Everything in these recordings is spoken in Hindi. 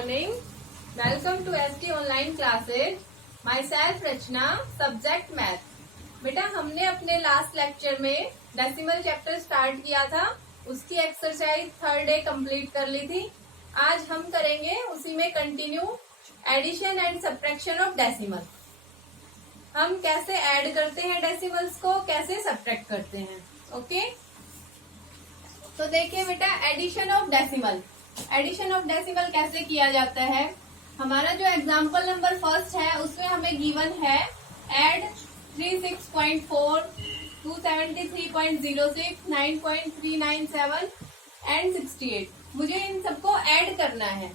morning. Welcome to ST online classes. Myself Rachna, subject math. बेटा हमने अपने लास्ट लेक्चर में डेसिमल चैप्टर स्टार्ट किया था, उसकी एक्सरसाइज थर्ड डे कंप्लीट कर ली थी. आज हम करेंगे उसी में continue addition and subtraction of decimal. हम कैसे ऐड करते हैं डेसिमल्स को, कैसे सब्ट्रैक्ट करते हैं. ओके तो देखिए बेटा, addition of decimal. Addition of decimal कैसे किया जाता है. हमारा जो एग्जाम्पल नंबर फर्स्ट है उसमें हमें गिवन है एड 36.4, 273.06, 9.397 एंड 68. मुझे इन सबको ऐड करना है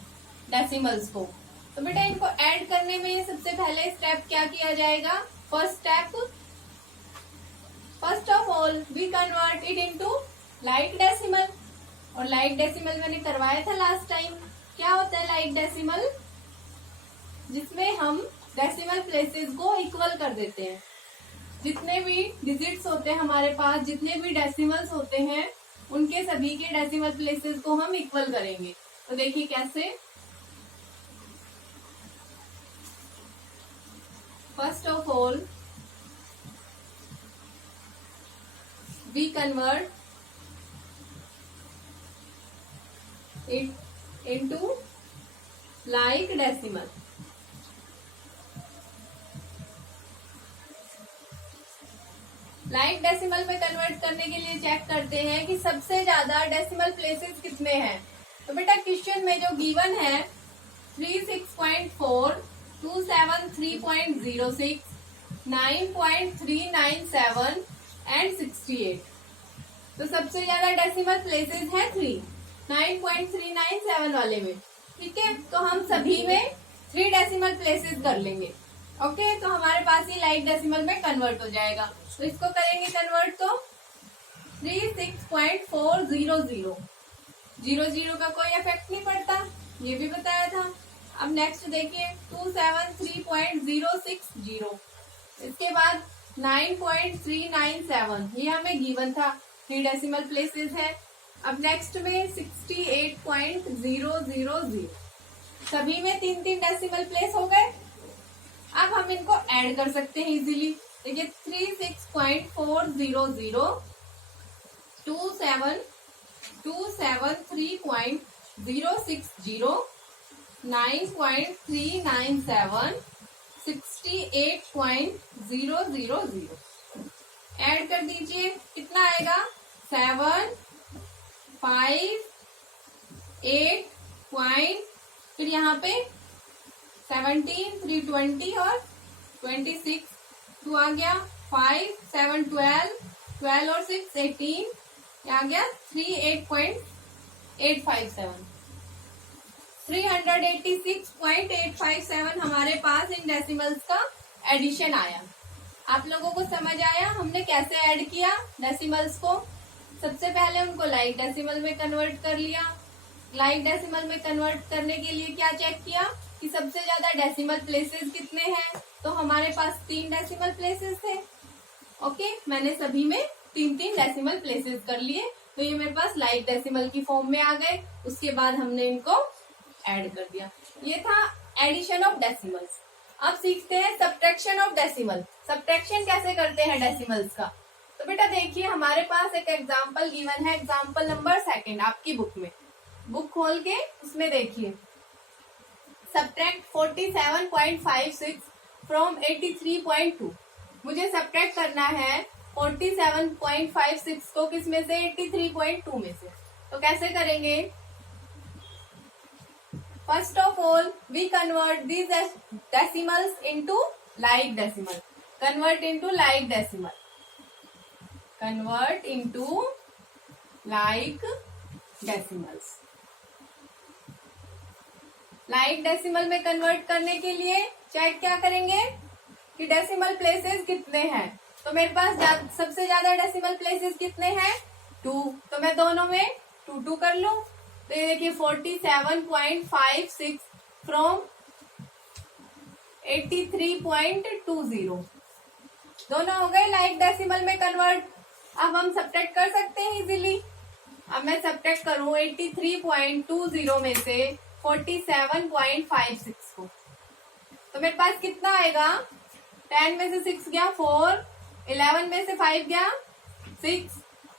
डेसिमल्स को. तो बेटा इनको ऐड करने में सबसे पहले स्टेप क्या किया जाएगा. First step, first of all we convert it into like decimal. और लाइक डेसिमल मैंने करवाया था लास्ट टाइम. क्या होता है लाइक डेसिमल, जिसमें हम डेसिमल प्लेसेस को इक्वल कर देते हैं. जितने भी डिजिट्स होते हैं हमारे पास, जितने भी डेसिमल्स होते हैं, उनके सभी के डेसिमल प्लेसेस को हम इक्वल करेंगे. तो देखिए कैसे. First of all we convert it into like decimal. Like decimal में कन्वर्ट करने के लिए चेक करते हैं कि सबसे ज्यादा डेसिमल प्लेसेस कितने हैं. तो बेटा क्वेश्चन में जो गिवन है 36.4, 273.06, 9.397 एंड 68. तो सबसे ज्यादा डेसिमल प्लेसेस है 3, 9.397 वाले में. ठीक है, तो हम सभी में 3 डेसिमल प्लेसेस कर लेंगे. ओके तो हमारे पास ही लाइक डेसिमल में कन्वर्ट हो जाएगा. तो इसको करेंगे कन्वर्ट. तो 36.400, 00 का कोई इफेक्ट नहीं पड़ता, ये भी बताया था. अब नेक्स्ट देखिए 273.060. इसके बाद 9.397, ये हमें गिवन था, 3 डेसिमल प्लेसेस है. अब नेक्स्ट में 68.000. सभी में 3 डेसिमल प्लेस हो गए. अब हम इनको ऐड कर सकते हैं इजीली. देखिए 36.400, 273.060, 9.397, 68.000. ऐड कर दीजिए. कितना आएगा. 7, 5, 8 पॉइंट, फिर यहाँ पे 17, 320 और 26, 2 आ गया. 5, 7, 12, 12 और 6, 18. आ गया 38.857. 386.857 हमारे पास इन डेसिमल्स का एडिशन आया. आप लोगों को समझ आया हमने कैसे ऐड किया डेसिमल्स को. सबसे पहले उनको लाइक डेसिमल में कन्वर्ट कर लिया. लाइक डेसिमल में कन्वर्ट करने के लिए क्या चेक किया कि सबसे ज्यादा डेसिमल प्लेसेस कितने हैं. तो हमारे पास 3 डेसिमल प्लेसेस थे. ओके मैंने सभी में 3 डेसिमल प्लेसेस कर लिए. तो ये मेरे पास लाइक डेसिमल की फॉर्म में आ गए. उसके बाद हमने इनको ऐड कर दिया. ये था एडिशन ऑफ डेसिमल्स. अब सीखते हैं सब्ट्रैक्शन ऑफ डेसिमल. सब्ट्रैक्शन कैसे करते हैं डेसिमल्स का. तो बेटा देखिए हमारे पास एक एग्जाम्पल गिवन है, एग्जाम्पल नंबर 2 आपकी बुक में. बुक खोल के उसमें देखिए सब्ट्रैक्ट 47.56 फ्रॉम 83.2. मुझे सब्ट्रैक्ट करना है 47.56 को किस में से, 83.2 में से. तो कैसे करेंगे. First of all we convert these decimals into like decimal. Convert into like decimal. Convert into like decimals. Like decimal में कन्वर्ट करने के लिए चेक क्या करेंगे कि डेसिमल प्लेसेस कितने हैं. तो मेरे पास सबसे ज्यादा डेसिमल प्लेसेस कितने हैं, 2. तो मैं दोनों में 2 कर लूं. तो ये देखिए 47.56 फ्रॉम 83.20. दोनों हो गए लाइक डेसिमल में कन्वर्ट. अब हम सब्ट्रैक्ट कर सकते हैं इजीली. अब मैं सब्ट्रैक्ट करूं 83.20 में से 47.56 को। तो मेरे पास कितना आएगा, 10 में से 6 गया 4, 11 में से 5 गया 6,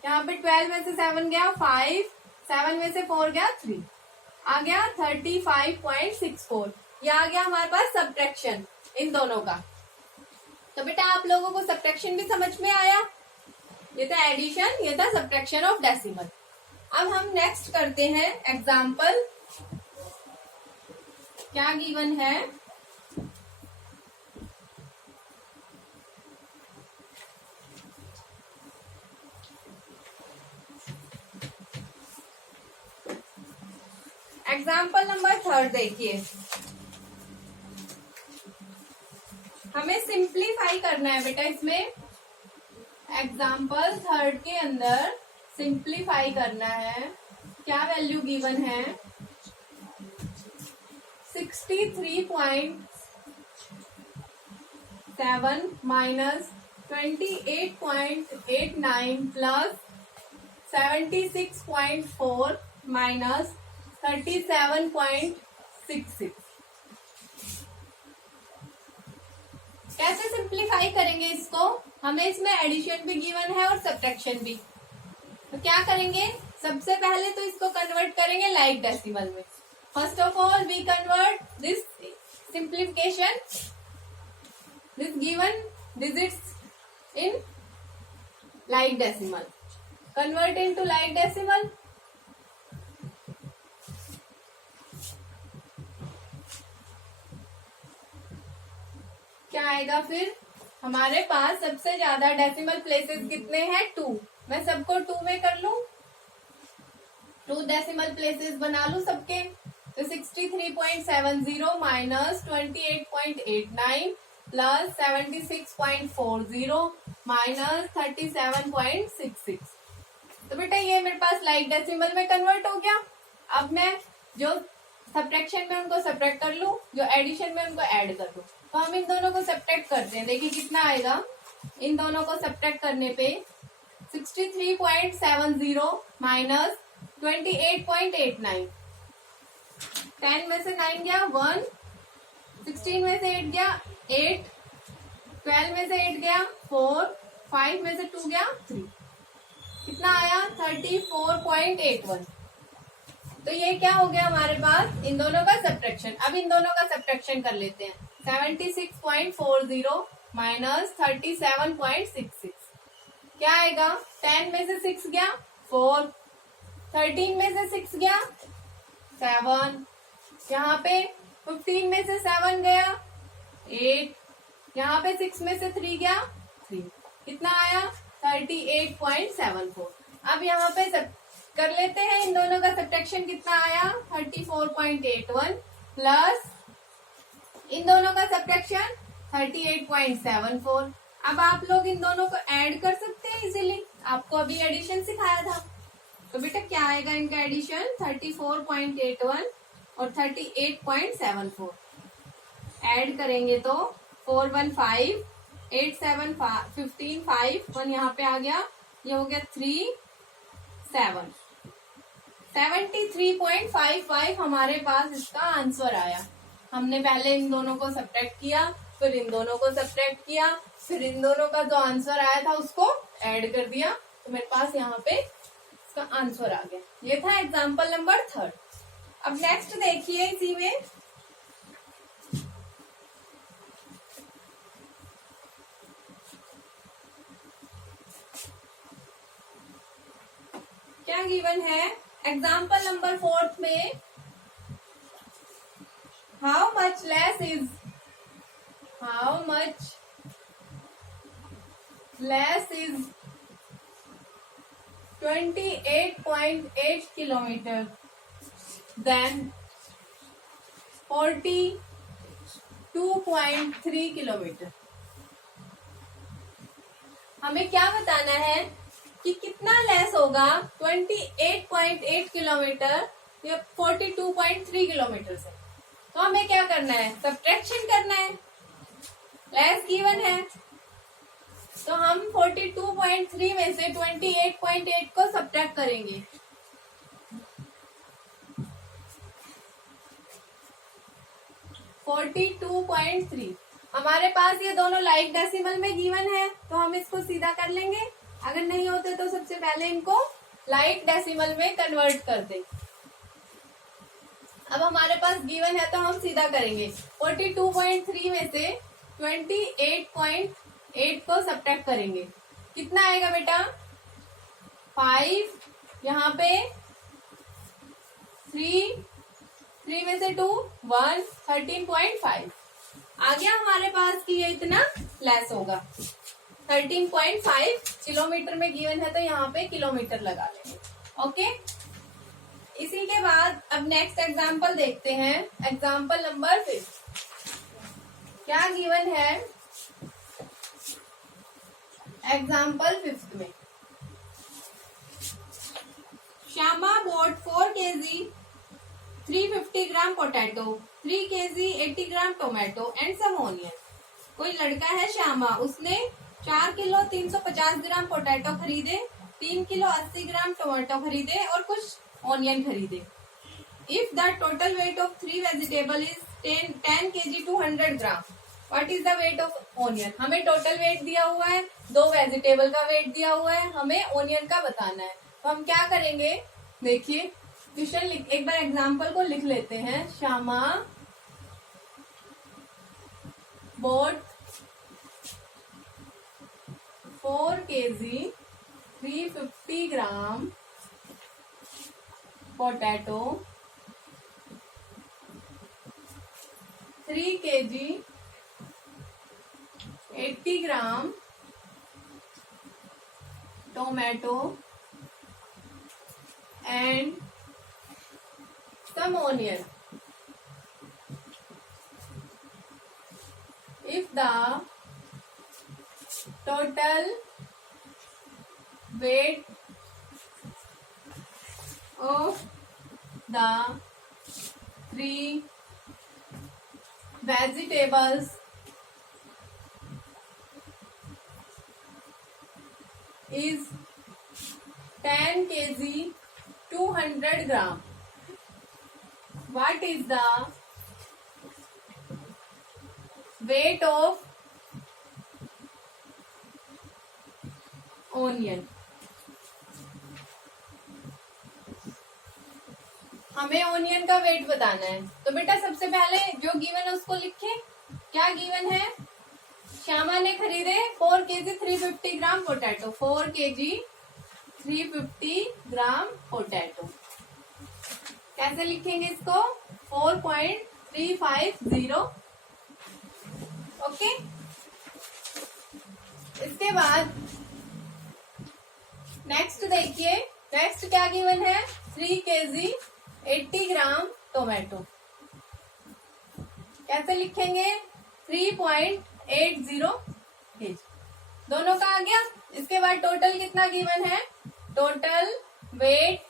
यहाँ पे 12 में से 7 गया 5, 7 में से 4 गया 3, आ गया 35.64। ये आ गया हमारे पास सब्ट्रैक्शन इन दोनों का। तो बेटा आप लोगों को सब्ट्रैक्शन भी समझ में आया, ये था एडिशन, ये था सब्ट्रैक्शन ऑफ डेसिमल। अब हम नेक्स्ट करते हैं एग्जाम्पल। क्या गिवन है, एग्जाम्पल नंबर 3 देखिए। हमें सिंप्लीफाई करना है बेटा इसमें, एग्जाम्पल 3 के अंदर सिंप्लीफाई करना है। क्या वैल्यू गिवन है, 63.7 माइनस 28.89 प्लस 76.4 माइनस 37.66। कैसे सिंप्लीफाई करेंगे इसको, हमें इसमें एडिशन भी गिवन है और सब्ट्रैक्शन भी। तो क्या करेंगे, सबसे पहले तो इसको कन्वर्ट करेंगे लाइक डेसिमल में। First of all we convert this simplification, this given digits in like decimal, convert into like decimal. क्या आएगा फिर, हमारे पास सबसे ज्यादा डेसिमल प्लेसेस कितने हैं, 2। मैं सबको 2 में कर लूं, 2 डेसिमल प्लेसेस बना लूं सबके। तो 63.70 माइनस 28.89 प्लस 76.40 माइनस 37.66। तो बेटा ये मेरे पास लाइक डेसिमल में कन्वर्ट हो गया। अब मैं जो सब्ट्रैक्शन में उनको सब्ट्रैक्ट कर लूं, जो एडिशन में उनको ऐड कर लूं। तो हम इन दोनों को सब्ट्रैक्ट करते हैं, देखिए कितना आएगा। इन दोनों को सब्ट्रैक्ट करने पे 63.70 माइनस 28.89, 10 में से 9 गया 1, 16 में से 8 गया 8, 12 में से 8 गया 4, 5 में से 2 गया 3, कितना आया 34.81। तो ये क्या हो गया हमारे पास, इन दोनों का सब्ट्रैक्शन। अब इन दोनों का सब्ट्रैक्शन कर लेते हैं। 76.40 माइनस 37.66 क्या आएगा, 10 में से 6 गया 4, 13 में से 6 गया 7, यहाँ पे 15 में से 7 गया 8, यहाँ पे 6 में से 3 गया 3, कितना आया 38.74। अब यहाँ पे सब कर लेते हैं, इन दोनों का सब्ट्रैक्शन कितना आया 34.81 प्लस इन दोनों का सब्ट्रैक्शन 38.74। अब आप लोग इन दोनों को ऐड कर सकते हैं इजीली, आपको अभी एडिशन सिखाया था। तो बेटा क्या आएगा इनका एडिशन, 34.81 और 38.74 ऐड करेंगे तो 415 8 7 15 5 1 यहाँ पे आ गया, ये हो गया 3 7 73.55 हमारे पास इसका आंसर आया। हमने पहले इन दोनों को सब्ट्रैक्ट किया, फिर इन दोनों को सब्ट्रैक्ट किया, फिर इन दोनों का जो आंसर आया था उसको ऐड कर दिया, तो मेरे पास यहाँ पे इसका आंसर आ गया। ये था एग्जाम्पल नंबर 3। अब नेक्स्ट देखिए, इसी में क्या गिवन है, एग्जाम्पल नंबर 4 में how much less is 28.8 kilometre than 42.3 kilometre. हमें क्या बताना है कि कितना लेस होगा 28.8 किलोमीटर या 42.3 किलोमीटर से। तो हमें क्या करना है, सब्ट्रैक्शन करना है, लेस गिवन है तो हम 42.3 में से 28.8 को सब्ट्रैक्ट करेंगे। 42.3। हमारे पास ये दोनों लाइक डेसिमल में गिवन है, तो हम इसको सीधा कर लेंगे। अगर नहीं होते तो सबसे पहले इनको लाइक डेसिमल में कन्वर्ट कर दें। अब हमारे पास गिवन है तो हम सीधा करेंगे। 42.3 में से 28.8 को सब्ट्रैक्ट करेंगे, कितना आएगा बेटा? 5, यहाँ पे 3 में से 2 1, 13.5 आ गया हमारे पास कि ये इतना लेस होगा। 13.5 किलोमीटर में गिवन है तो यहाँ पे किलोमीटर लगा लेंगे। ओके, इसी के बाद अब नेक्स्ट एग्जाम्पल देखते हैं। एग्जाम्पल नंबर 5 क्या गिवन है? एग्जाम्पल 5 में Shyama bought 4 kg 350 gram potato, 3 kg 80 gram tomato and some onion. कोई लड़का है श्यामा, उसने 4 किलो 350 ग्राम पोटैटो खरीदे, 3 किलो 80 ग्राम टोमेटो खरीदे और कुछ ऑनियन खरीदे। If the total weight of 3 vegetable is 10 kg 200 gram, what is the weight of onion? हमें टोटल वेट दिया हुआ है, 2 वेजिटेबल का वेट दिया हुआ है, हमें ऑनियन का बताना है। तो हम क्या करेंगे, देखिए क्वेश्चन एक बार एग्जाम्पल को लिख लेते हैं। Shyama bought 4 kg 350 gram potato, 3 kg 80 gram tomato and some onion. If the total weight of the 3 vegetables is 10 kg 200 gram, what is the weight of onion? हमें ऑनियन का वेट बताना है। तो बेटा सबसे पहले जो गिवन है उसको लिखे। क्या गिवन है? श्यामा ने खरीदे 4 kg 350 gram potato, 4 kg 350 gram potato. कैसे लिखेंगे इसको? 4.350। ओके, इसके बाद नेक्स्ट देखिए, नेक्स्ट क्या गिवन है? 3 kg 80 ग्राम टोमेटो। कैसे लिखेंगे? 3.80 kg। दोनों का आ गया। इसके बाद टोटल कितना गिवन है? टोटल वेट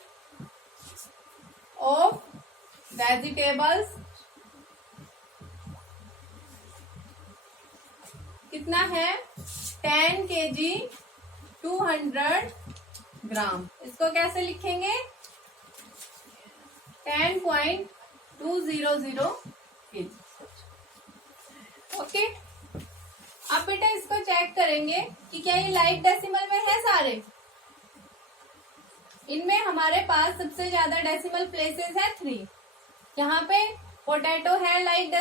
ऑफ वेजिटेबल्स कितना है? 10 kg 200 ग्राम। इसको कैसे लिखेंगे? 10.200 kg। ओके, अब बेटा इसको चेक करेंगे कि क्या ये लाइक डेसिमल में है सारे। इनमें हमारे पास सबसे ज्यादा डेसिमल प्लेसेस है 3। यहाँ पे पोटैटो है लाइक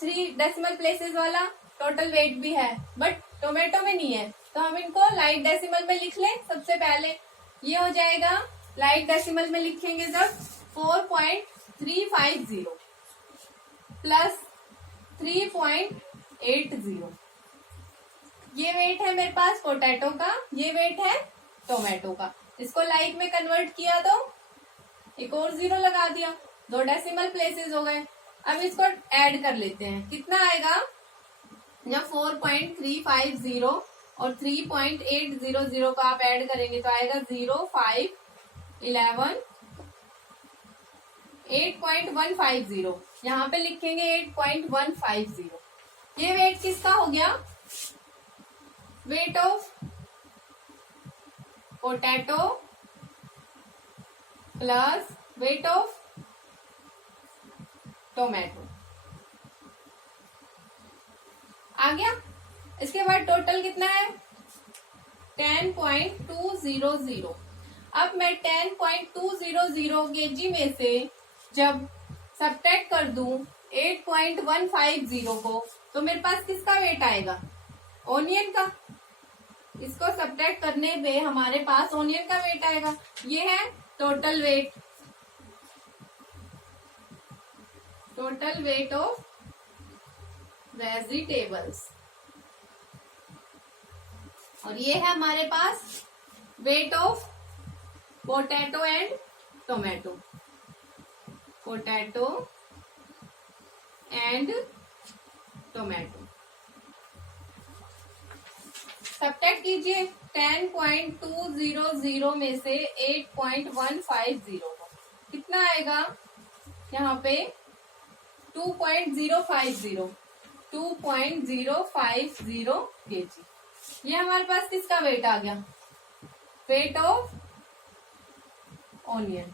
3 डेसिमल प्लेसेस वाला, टोटल वेट भी है, बट टोमेटो में नहीं है। तो हम इनको लाइक डेसिमल में लिख लें। सबसे पहले ये हो जाएगा, लाइक डेसिमल में लिखेंगे जब 4.350 प्लस 3.80। ये वेट है मेरे पास पोटैटो का, ये वेट है टोमेटो का। इसको लाइक में कन्वर्ट किया तो एक और 0 लगा दिया, 2 डेसिमल प्लेसेस हो गए। अब इसको ऐड कर लेते हैं, कितना आएगा? जब 4.350 और 3.800 को आप ऐड करेंगे तो आएगा 0, 5, 11, 8.150। यहाँ पे लिखेंगे 8.150। ये वेट किसका हो गया? Weight of potato plus weight of tomato. आ गया। इसके बाद टोटल कितना है 10.200। अब मैं 10.200 केजी में से जब सब्ट्रैक्ट कर दूं 8.150 को, तो मेरे पास किसका वेट आएगा, ओनियन का। इसको सब्ट्रैक्ट करने पे हमारे पास ओनियन का वेट आएगा। ये है total weight, total weight of vegetables. और ये है हमारे पास weight of potato and tomato, potato and tomato. Subtract कीजिए 10.200 में से 8.150 को, कितना आएगा यहाँ पे 2.050 केजी। ये हमारे पास किसका वेट आ गया, वेट ऑफ ऑनियन।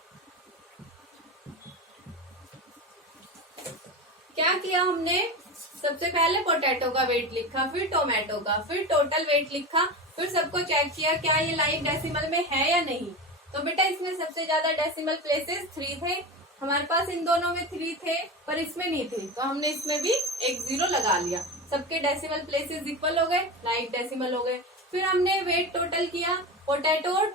क्या किया हमने, सबसे पहले पोटैटो का वेट लिखा, फिर टोमेटो का, फिर टोटल वेट लिखा, फिर सबको चेक किया क्या ये लाइव डेसिमल में है या नहीं। तो बेटा इसमें सबसे ज्यादा डेसिमल प्लेसेस 3 थे, हमारे पास इन दोनों में 3 थे पर इसमें नहीं थे, तो हमने इसमें भी एक 0 लगा लिया। सबके डेसिमल प्लेसेस इक्वल हो गए, लाइव डेसिमल हो गए। फिर हमने वेट टोटल किया पोटैटो और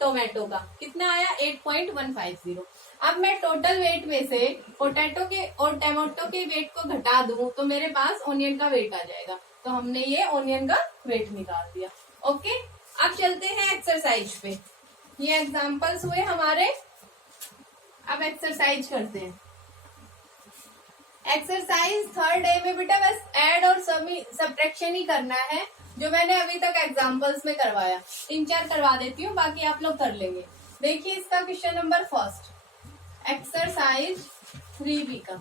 टोमेटो का, कितना आया 8.150। अब मैं टोटल वेट में से पोटैटो के और टोमेटो के वेट को घटा दूं तो मेरे पास ओनियन का वेट आ जाएगा। तो हमने ये ओनियन का वेट निकाल दिया। ओके, अब चलते हैं एक्सरसाइज पे। ये एग्जांपल्स हुए हमारे, अब एक्सरसाइज करते हैं। एक्सरसाइज 3rd डे में बेटा बस ऐड और सब्ट्रैक्शन ही करना है, जो मैंने अभी तक एग्जांपल्स में करवाया। 3-4 करवा देती हूँ, बाकी आप लोग कर लेंगे। देखिए इसका क्वेश्चन नंबर 1, एक्सरसाइज 3B का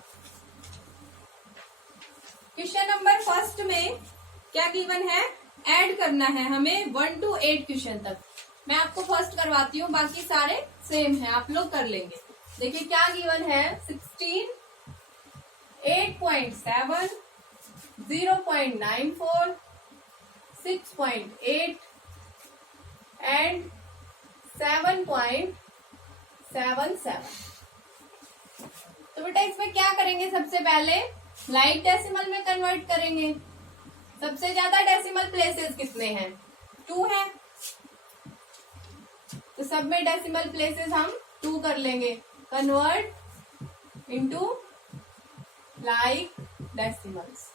क्वेश्चन नंबर 1 में क्या गिवन है, ऐड करना है हमें 1 to 8 क्वेश्चन तक। मैं आपको फर्स्ट करवाती हूँ, बाकी सारे सेम है, आप लोग कर लेंगे। देखिए क्या गिवन है, 16, 8.7, 0.94, 6.8 एंड 7.77। तो बेटा इसमें क्या करेंगे, सबसे पहले लाइव डेसिमल में कन्वर्ट करेंगे। सबसे ज्यादा डेसिमल प्लेसेस कितने हैं, 2 हैं, तो सब में डेसिमल प्लेसेस हम 2 कर लेंगे। Convert into live decimals.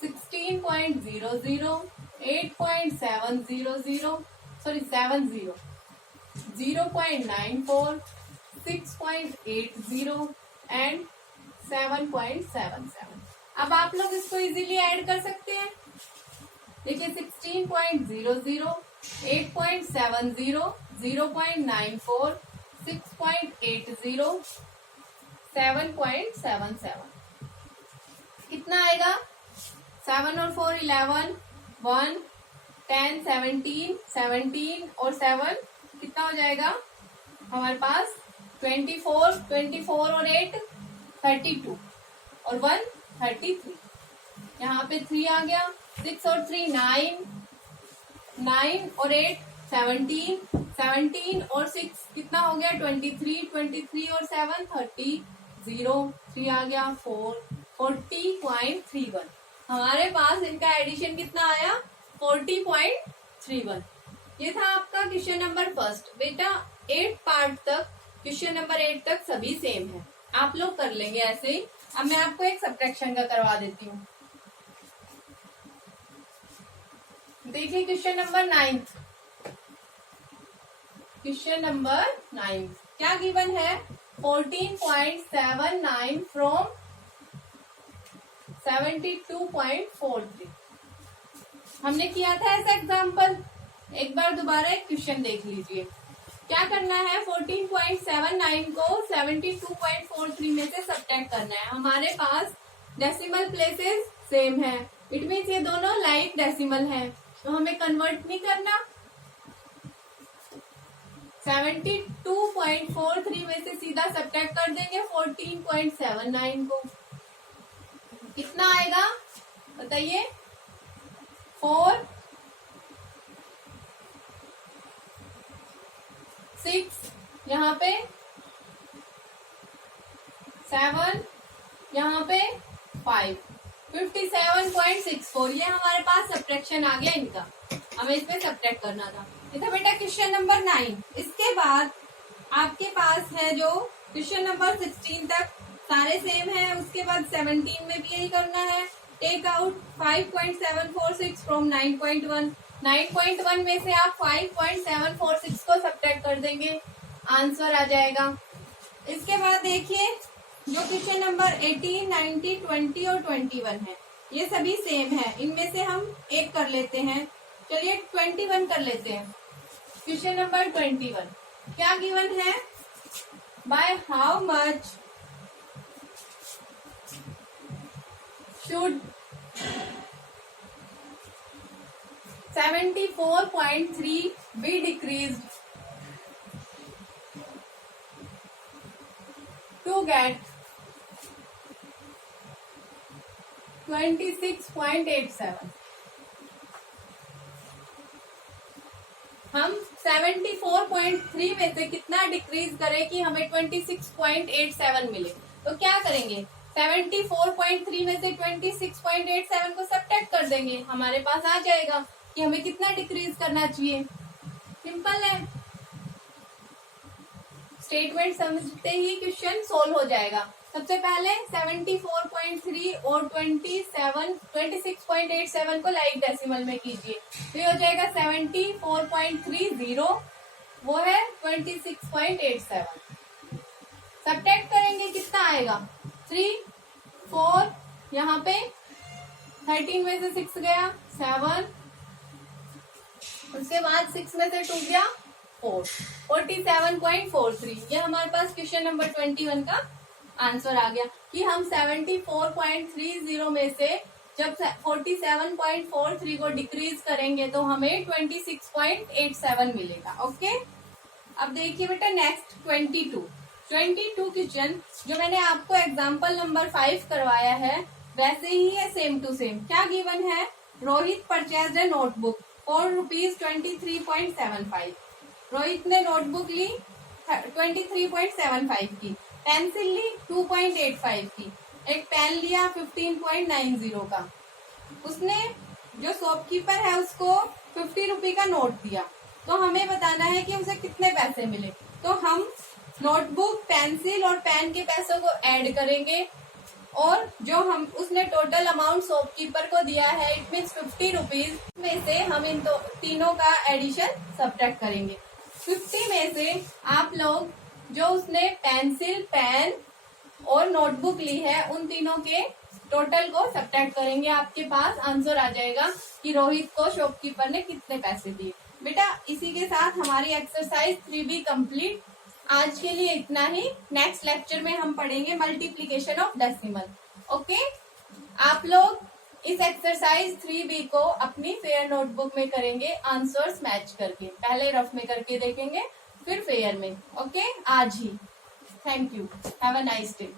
16.00, 8.700, sorry 70, 0.94, 6.80 and 7.77। अब आप लोग इसको इजीली ऐड कर सकते हैं। देखिए 16.00, 8.70, 0.94, 6.80, 7.77 कितना आएगा, 7 और 4 11, 1, 10, 17, 17 और 7 कितना हो जाएगा हमारे पास 24, 24 और 8 32 और 1 33। यहाँ पे 3 आ गया, 6 और 3 9, 9 और 8 17, 17 और 6 कितना हो गया 23, 23 और 7 30, 0 3 आ गया 4, 40.31। हमारे पास इनका एडिशन कितना आया 40.31। ये था आपका क्वेश्चन नंबर 1। बेटा 8 पार्ट तक, क्वेश्चन नंबर 8 तक सभी सेम है, आप लोग कर लेंगे ऐसे ही। अब मैं आपको एक सब्ट्रैक्शन का करवा देती हूँ। देखिए क्वेश्चन नंबर 9, क्वेश्चन नंबर 9 क्या गिवन है, 14.79 फ्रॉम 72.43। हमने किया था ऐसा एग्जाम्पल, एक बार दोबारा एक क्वेश्चन देख लीजिए। क्या करना है, 14.79 को 72.43 में से सब्ट्रैक्ट करना है। हमारे पास डेसिमल प्लेसेस सेम है, इट मीन्स ये दोनों लाइक डेसिमल हैं, तो हमें कन्वर्ट नहीं करना। 72.43 में से सीधा सब्ट्रैक्ट कर देंगे 14.79 को। कितना आएगा बताइए? 4 6 यहाँ पे 7 यहाँ पे 5 57.64 ये हमारे पास सब्ट्रैक्शन आ गया इनका। हमें इसमें सब्ट्रैक्ट करना था। ये था बेटा क्वेश्चन नंबर 9। इसके बाद आपके पास है जो क्वेश्चन नंबर 16 तक सारे सेम है। उसके बाद 17 में भी यही करना है। Take out 5.746 from 9.1। 9.1 में से आप 5.746 को सब्ट्रैक्ट कर देंगे, आंसर आ जाएगा। इसके बाद देखिए जो क्वेश्चन नंबर 18, 19, 20 और 21 है, ये सभी सेम है। इनमें से हम एक कर लेते हैं। चलिए 21 कर लेते हैं। क्वेश्चन नंबर 21 क्या गिवन है? By how much should 74.3 be decreased to get 26.87। हम 74.3 में से कितना डिक्रीज करें कि हमें 26.87 मिले? तो क्या करेंगे? 74.3 में से 26.87 को सब्ट्रैक्ट कर देंगे, हमारे पास आ जाएगा कि हमें कितना डिक्रीज करना चाहिए। सिंपल है, स्टेटमेंट समझते ही क्वेश्चन सोल्व हो जाएगा। सबसे पहले 74.3 और 26.87 को लाइक डेसिमल में कीजिए, तो ये हो जाएगा 74.30, वो है 26.87। सब्ट्रैक्ट करेंगे कितना आएगा? 3 4 यहाँ पे 13 में से 6 गया 7, उसके बाद 6 में से 2 गया 4, 47.43। ये हमारे पास क्वेश्चन नंबर 21 का आंसर आ गया कि हम 74.30 में से जब 47.43 को डिक्रीज करेंगे तो हमें 26.87 मिलेगा। ओके, अब देखिए बेटा नेक्स्ट 22 क्वेश्चन जो मैंने आपको एग्जाम्पल नंबर 5 करवाया है वैसे ही है, सेम टू सेम। क्या गिवन है? Rohit purchased A notebook for ₹23.75। Rohit ने नोटबुक ली 23.75 की, पेंसिल ली 2.85 की, एक पेन लिया 15.90 का। उसने जो शॉपकीपर है उसको 50 रुपए का नोट दिया, तो हमें बताना है कि उसे कितने पैसे मिले। तो हम नोटबुक, पेंसिल और पेन के पैसों को ऐड करेंगे और जो हम उसने टोटल अमाउंट शॉपकीपर को दिया है इट मीन्स 50 रुपीज में से हम इन तीनों का एडिशन सब्ट्रैक्ट करेंगे। 50 में से आप लोग जो उसने पेंसिल, पेन और नोटबुक ली है उन तीनों के टोटल को सब्ट्रैक्ट करेंगे। आपके पास आंसर आ जाएगा कि रोहित को शॉपकीपर ने कितने पैसे दिए। बेटा इसी के साथ हमारी एक्सरसाइज 3B कंप्लीट। आज के लिए इतना ही। नेक्स्ट लेक्चर में हम पढ़ेंगे मल्टीप्लीकेशन ऑफ डेसिमल। ओके, आप लोग इस एक्सरसाइज 3B को अपनी फेयर नोटबुक में करेंगे आंसर्स मैच करके। पहले रफ में करके देखेंगे फिर फेयर में। ओके, आज ही। Thank you, have a nice day.